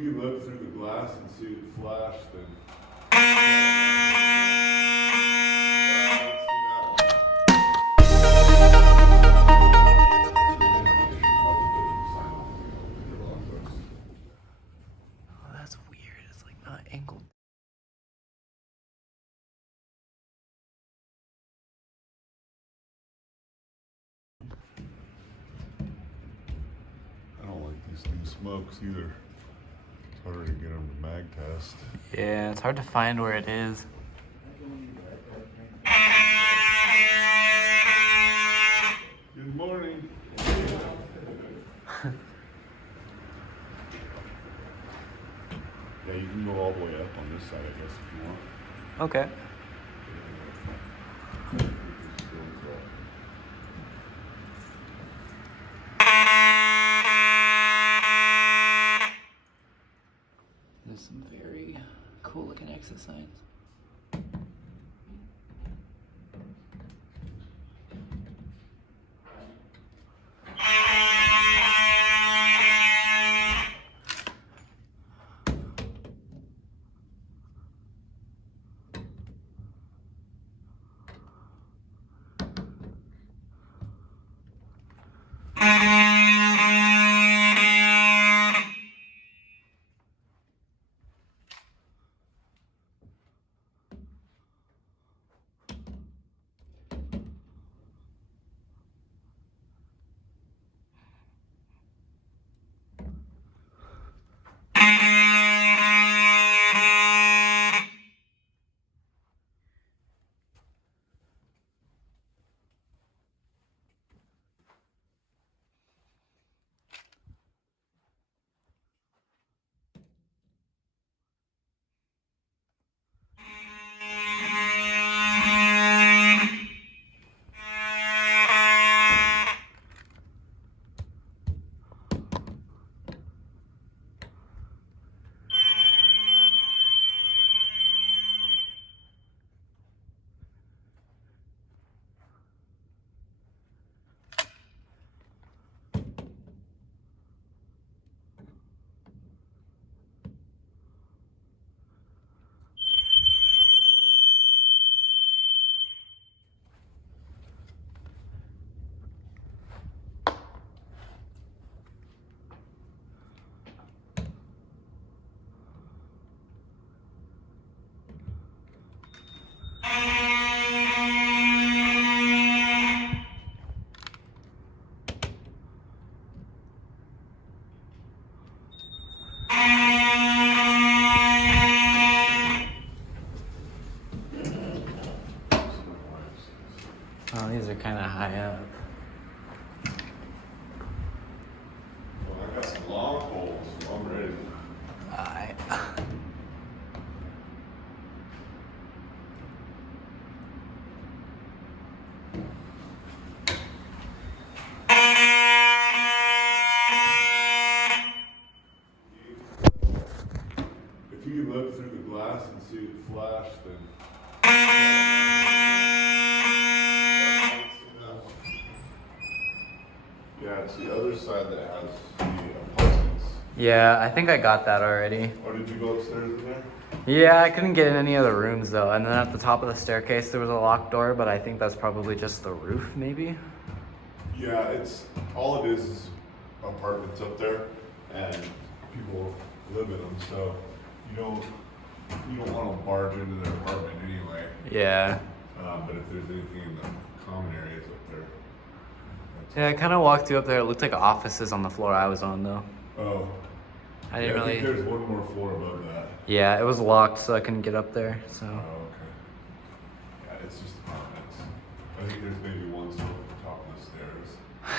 you look through the glass and see it flash, then. Oh, that's weird. It's like not angled. I don't like these new smokes either. It's harder to get them to mag test. Yeah, it's hard to find where it is. Good morning. Yeah, you can go all the way up on this side, I guess, if you want. Okay. There's some very cool looking exit signs. Oh, these are kind of high up. Well, I got some long poles, so I'm ready. Alright. If you can look through the glass and see it flash, then. Yeah, it's the other side that has the apartments. Yeah, I think I got that already. Oh, did you go upstairs in there? Yeah, I couldn't get in any of the rooms though. And then at the top of the staircase there was a locked door, but I think that's probably just the roof, maybe? Yeah, it's all it is apartments up there, and people live in them. So you don't want to barge into their apartment anyway. Yeah. But if there's anything in the common areas up there. Yeah, I kind of walked through up there. It looked like offices on the floor I was on though. Oh. I didn't I really. think there's one more floor above that. Yeah, it was locked, so I couldn't get up there. So. Oh, okay. Yeah, it's just apartments. I think there's maybe one still at the top of the stairs,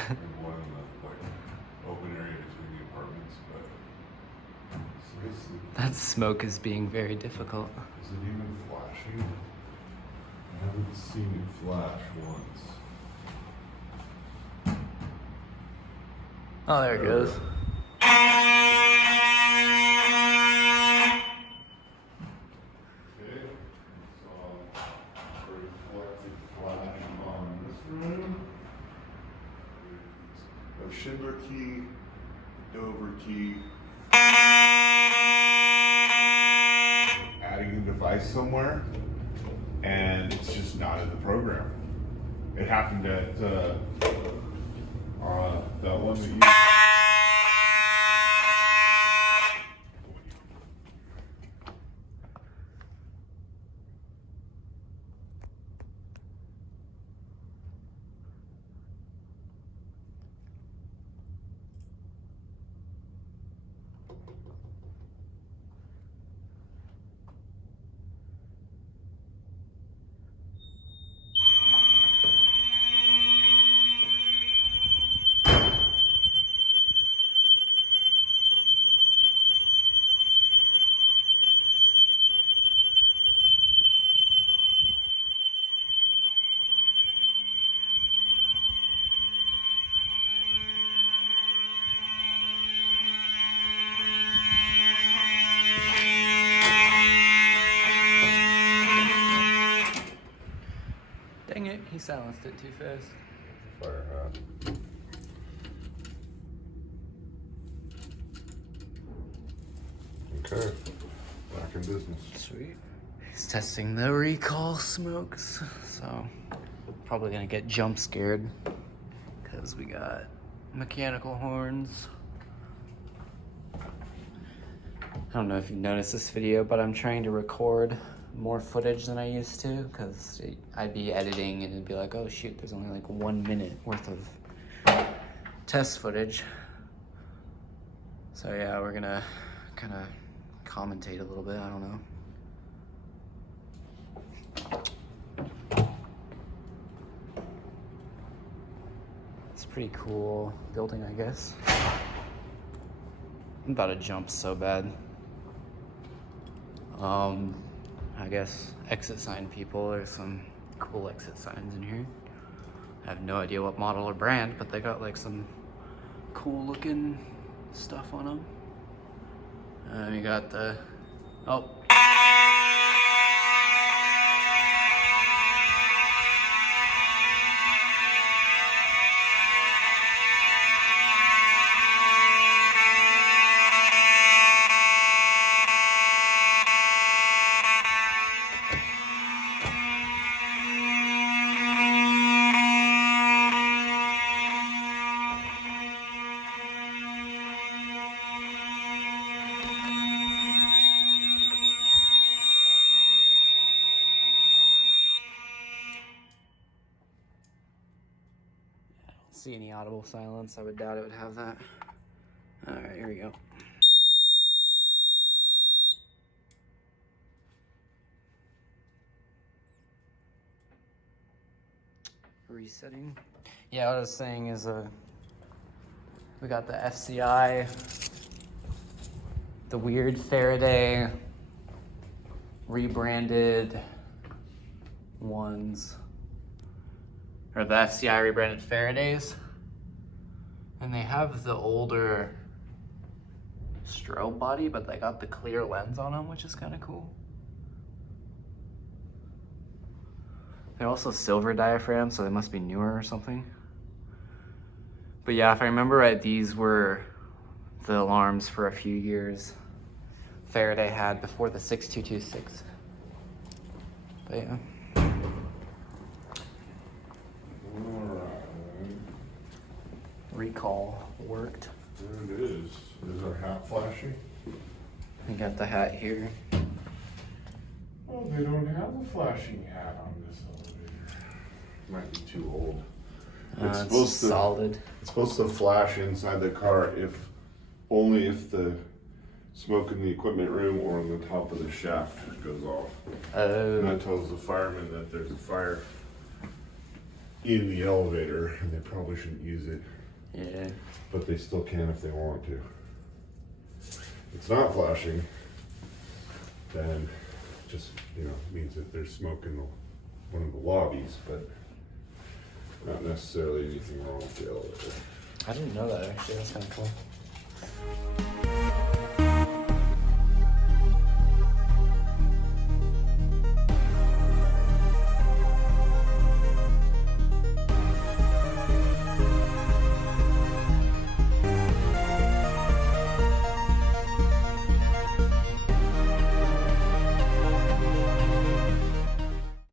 and one in the open area between the apartments. But seriously, That smoke is being very difficult. is it even flashing? I haven't seen it flash once. Oh, there it goes. Schindler key, Dover key. device somewhere, and it's just not in the program. It happened at that one that you. Dang it, he silenced it too fast. Fire hat. Okay, back in business. Sweet. He's testing the recall smokes, so probably gonna get jump scared because we got mechanical horns. I don't know if you've noticed this video, but I'm trying to record more footage than I used to because I'd be editing and it'd be like, oh shoot, there's only like 1 minute worth of test footage. So yeah, we're gonna kind of commentate a little bit, I don't know. It's a pretty cool building, I guess. I'm about to jump so bad. I guess exit sign people, there's some cool exit signs in here. I have no idea what model or brand, but they got like some cool looking stuff on them. And we got the, oh. See any audible silence, I would doubt it would have that. All right, here we go. Resetting. Yeah, what I was saying is we got the FCI, the weird Faraday rebranded ones. Or the FCI rebranded Faradays. And they have the older strobe body, but they got the clear lens on them, which is kind of cool. They're also silver diaphragms, so they must be newer or something. But yeah, if I remember right, these were the alarms for a few years Faraday had before the 6226. But yeah. Recall worked. There it is. Is our hat flashing? We got the hat here. Oh, they don't have a flashing hat on this elevator. Might be too old. It's solid. It's supposed to flash inside the car only if the smoke in the equipment room or on the top of the shaft goes off. Oh. And that tells the firemen that there's a fire in the elevator and they probably shouldn't use it. Yeah. But they still can if they want to. If it's not flashing, then just, means that there's smoke in one of the lobbies, but not necessarily anything wrong with the elevator. I didn't know that actually, that's kind of cool.